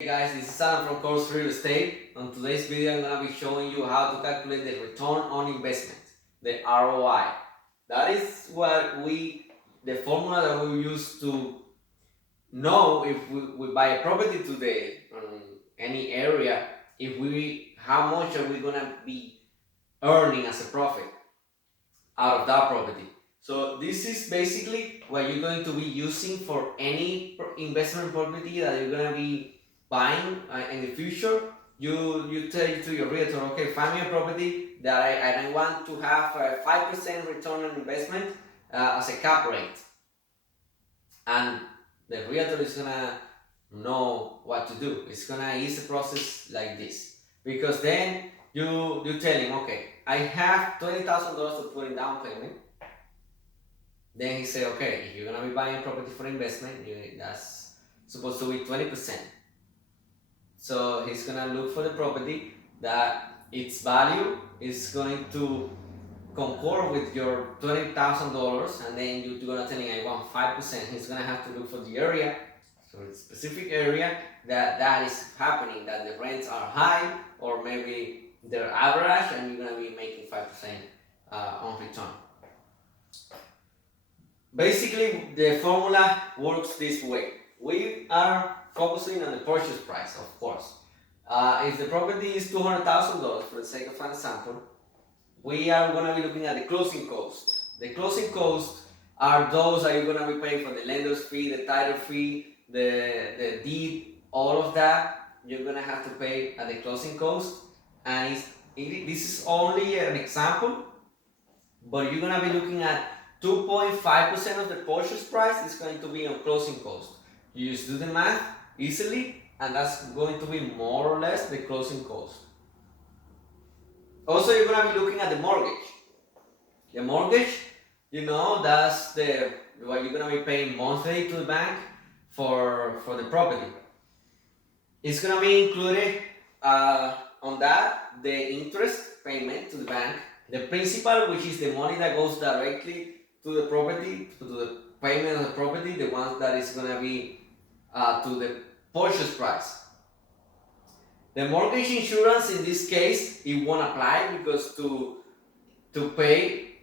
Hey guys, this is Alain from Course Real Estate. On today's video, I'm going to be showing you how to calculate the return on investment, the ROI. That is the formula that we use to know if we buy a property today on any area, how much are we going to be earning as a profit out of that property. So this is basically what you're going to be using for any investment property that you're going to be buying in the future. You tell to your realtor, okay, find me a property that I want to have a 5% return on investment as a cap rate. And the realtor is gonna know what to do. It's gonna ease the process like this. Because then you tell him, okay, I have $20,000 to put in down payment. Then he say, okay, if you're gonna be buying a property for investment, that's supposed to be 20%. So he's gonna look for the property that its value is going to concord with your $20,000, and then you're gonna tell him I want 5%. He's gonna have to look for the area, so a specific area that is happening, that the rents are high or maybe they're average, and you're gonna be making 5% on return. Basically, the formula works this way. We are focusing on the purchase price, of course. If the property is $200,000, for the sake of an example, we are going to be looking at the closing costs. The closing costs are those that you're going to be paying for the lender's fee, the title fee, the deed, all of that. You're going to have to pay at the closing cost. And this is only an example, but you're going to be looking at 2.5% of the purchase price is going to be on closing cost. You just do the math easily, and that's going to be more or less the closing cost. Also, you're going to be looking at the mortgage. The mortgage, that's what you're going to be paying monthly to the bank for the property. It's going to be included on that, the interest payment to the bank, the principal, which is the money that goes directly to the property, to the payment of the property, the one that is going to be to the purchase price. The mortgage insurance in this case, it won't apply because to pay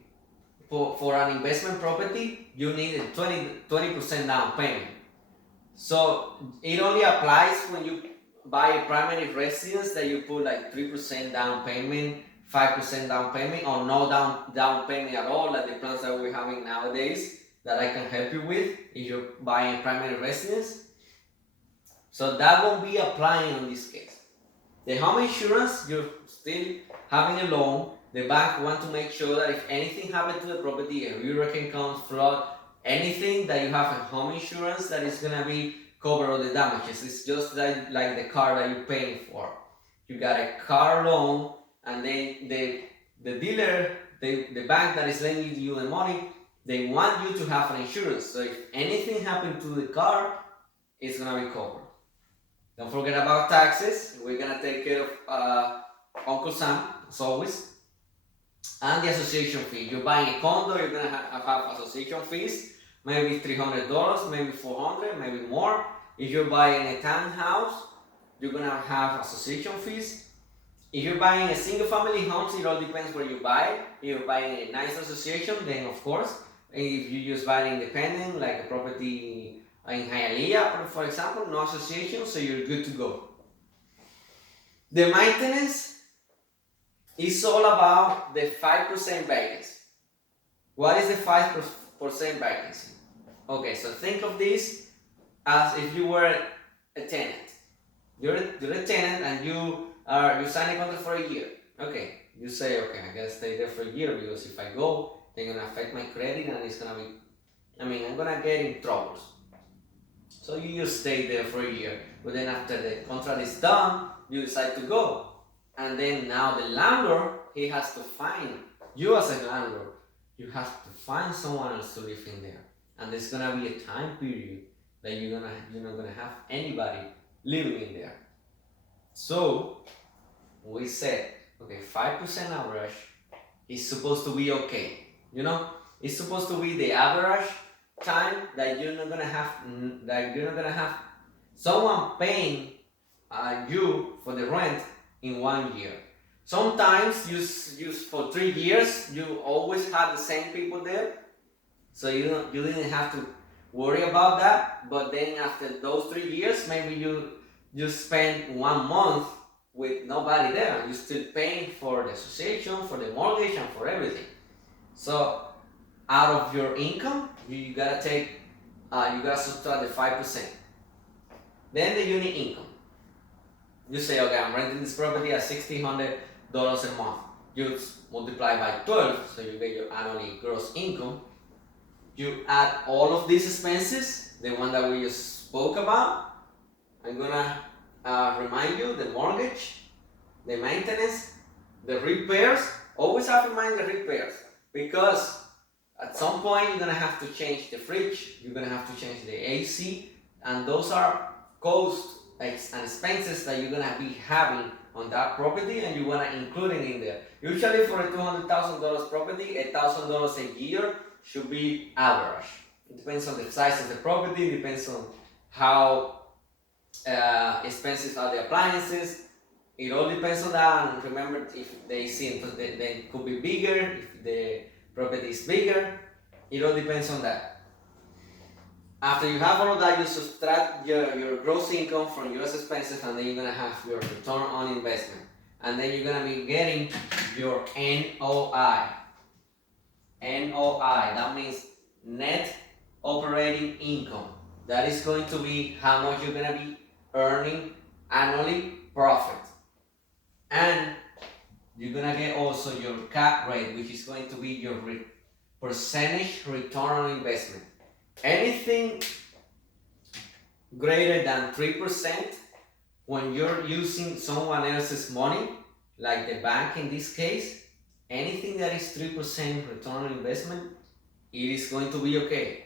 for an investment property, you need a 20% down payment. So it only applies when you buy a primary residence, that you put like 3% down payment, 5% down payment, or no down payment at all, like the plans that we're having nowadays that I can help you with if you're buying a primary residence. So that won't be applying in this case. The home insurance, you're still having a loan. The bank want to make sure that if anything happened to the property, a hurricane comes, flood, anything, that you have a home insurance that is gonna be cover all the damages. It's just like the car that you're paying for. You got a car loan, and then the dealer, the bank that is lending you the money, they want you to have an insurance. So if anything happened to the car, it's gonna be covered. Don't forget about taxes. We're gonna take care of Uncle Sam, as always. And the association fee. You're buying a condo, you're gonna have association fees, maybe $300, maybe $400, maybe more. If you're buying a townhouse, you're gonna have association fees. If you're buying a single family home, it all depends where you buy. If you're buying a nice association, then of course. If you just buy independent, like a property in Hialeah, for example, no association, so you're good to go. The maintenance is all about the 5% vacancy. What is the 5% vacancy? Okay, so think of this as if you were a tenant. You're a tenant, and you sign a contract for a year. Okay, you say, okay, I gotta stay there for a year, because if I go, they're gonna affect my credit, and it's gonna be, I'm gonna get in troubles. So you just stay there for a year, but then after the contract is done, you decide to go. And then now the landlord, he has to find, you as a landlord, you have to find someone else to live in there. And there's gonna be a time period that you're not gonna have anybody living in there. So we said, okay, 5% average is supposed to be okay. It's supposed to be the average time that you're not gonna have someone paying you for the rent in 1 year. Sometimes you for 3 years you always had the same people there, so you didn't have to worry about that. But then after those 3 years, maybe you spend 1 month with nobody there, and you still paying for the association, for the mortgage, and for everything. So out of your income, you gotta subtract the 5%. Then the unit income. You say, okay, I'm renting this property at $1,600 a month. You multiply by 12, so you get your annually gross income. You add all of these expenses, the one that we just spoke about. I'm gonna remind you the mortgage, the maintenance, the repairs. Always have in mind the repairs, because at some point you're gonna have to change the fridge, you're gonna have to change the AC, and those are costs and expenses that you're gonna be having on that property, and you wanna include it in there. Usually for a $200,000 property, $1,000 a year should be average. It depends on the size of the property, depends on how expensive are the appliances. It all depends on that. And remember, if the AC they could be bigger, if the property is bigger, it all depends on that. After you have all of that, you subtract your gross income from your expenses, and then you're gonna have your return on investment, and then you're gonna be getting your NOI. NOI, that means net operating income. That is going to be how much you're gonna be earning annually profit. And you're gonna get also your cap rate, which is going to be your percentage return on investment. Anything greater than 3% when you're using someone else's money, like the bank in this case, anything that is 3% return on investment, it is going to be okay.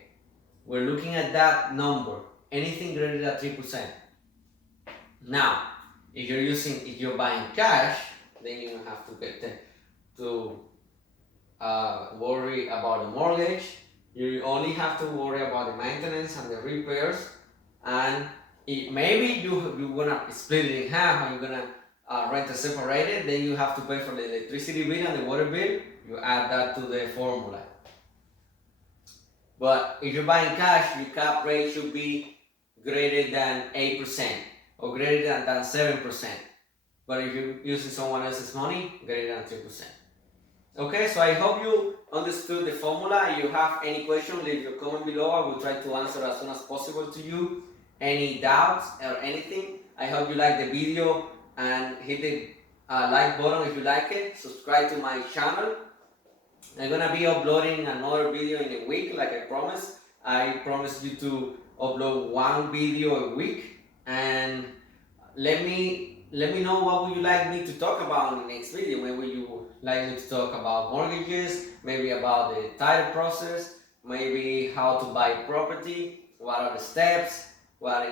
We're looking at that number, anything greater than 3%. Now, if you're buying cash, then you don't have to worry about the mortgage. You only have to worry about the maintenance and the repairs, and maybe you're gonna split it in half, and you're gonna rent it separated. Then you have to pay for the electricity bill and the water bill. You add that to the formula. But if you're buying cash, your cap rate should be greater than 8% or greater than 7%. But if you're using someone else's money, greater than 3%. Okay, so I hope you understood the formula. If you have any question, leave your comment below. I will try to answer as soon as possible to you. Any doubts or anything, I hope you like the video, and hit the like button if you like it. Subscribe to my channel. I'm gonna be uploading another video in a week, like I promised. I promised you to upload one video a week, and let me know what would you like me to talk about in the next video. Maybe you would like me to talk about mortgages, maybe about the title process, maybe how to buy property, what are the steps, what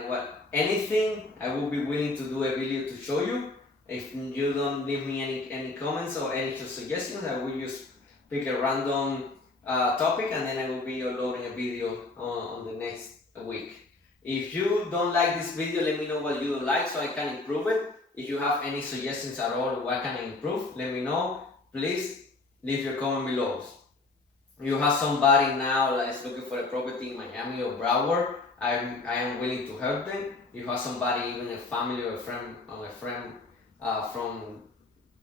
anything. I will be willing to do a video to show you. If you don't leave me any comments or any suggestions, I will just pick a random topic, and then I will be uploading a video on the next week. If you don't like this video, let me know what you don't like so I can improve it. If you have any suggestions at all, what can I improve, let me know. Please leave your comment below. You have somebody now that is looking for a property in Miami or Broward, I am willing to help them. If you have somebody, even a family or a friend from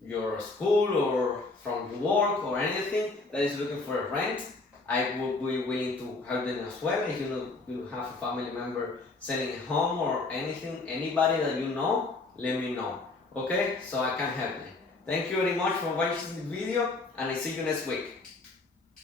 your school or from work or anything that is looking for a rent, I would be willing to help them as well. If you have a family member selling a home or anything, anybody that you know, let me know. Okay, so I can help them. Thank you very much for watching the video, and I see you next week.